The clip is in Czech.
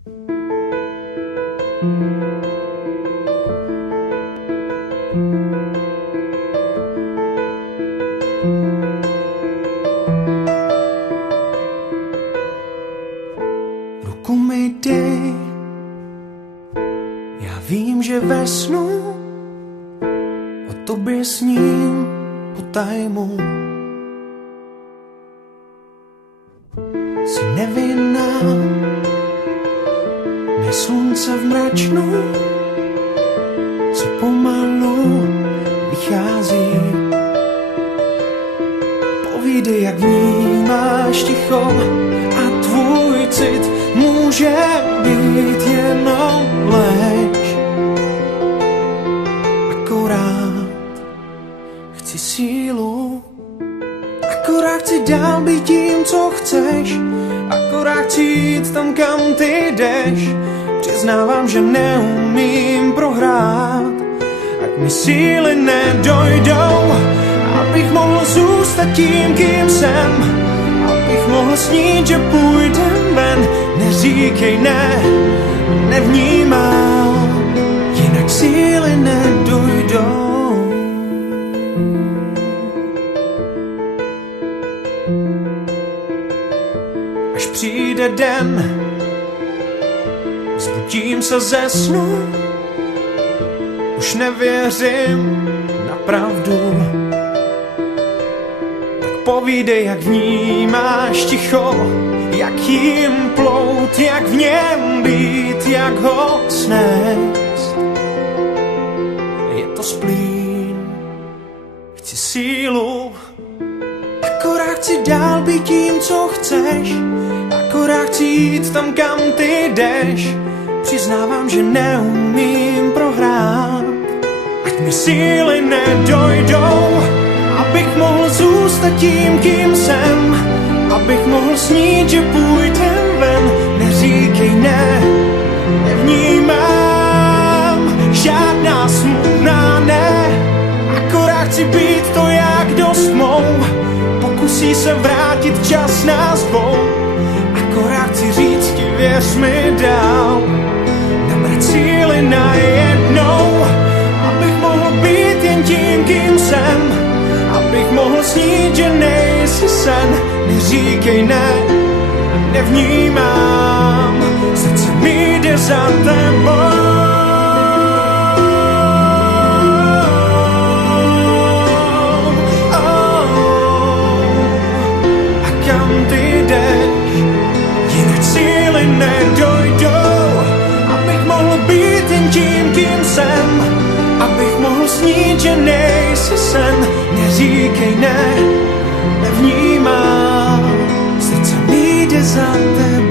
Ruku mi dej, já vím, že ve snu o tobě sním po tajmu. Jsi nevinná, ne slunce v mračnu, co pomalu vychází. Povídej, jak vnímáš ticho a tvůj cit může být jenom lež. Akorát chci sílu, akorát chci dál být tím, co chceš, akorát chci jít tam, kam ty jdeš. Přiznávám, že neumím prohrát, ať mi síly nedojdou, abych mohl zůstat tím, kým jsem, abych mohl snít, že půjdem ven. Neříkej ne, nevnímám, jinak síly nedojdou. Až přijde den, zbudím se ze snu, už nevěřím na pravdu. Tak povídej, jak vnímáš ticho, jak jim plout, jak v něm být, jak ho snést. Je to splín, chci sílu, akorát chci dál být tím, co chceš, akorát chci jít tam, kam ty jdeš. Přiznávám, že neumím prohrát, ať mi síly nedojdou, abych mohl zůstat tím, kým jsem, abych mohl snít, že půjdem ven. Neříkej ne, nevnímám žádná smutná ne, akorát chci být to, jak dost mou. Pokusí se vrátit čas nás dvou, akorát chci říct ti, věř mi dál, nabrat síly najednou, abych mohl být jen tím, kým jsem, abych mohl snít, že nejsi sen. Neříkej ne, nevnímám, srdce mi jde za tebou. A kam ty jdeš, jinak síly nedojdou, abych mohl být jen tím, kým jsem, abych mohl snít, že nejsi sen. Neříkej ne, nevnímám, srdce mi jde za tebou.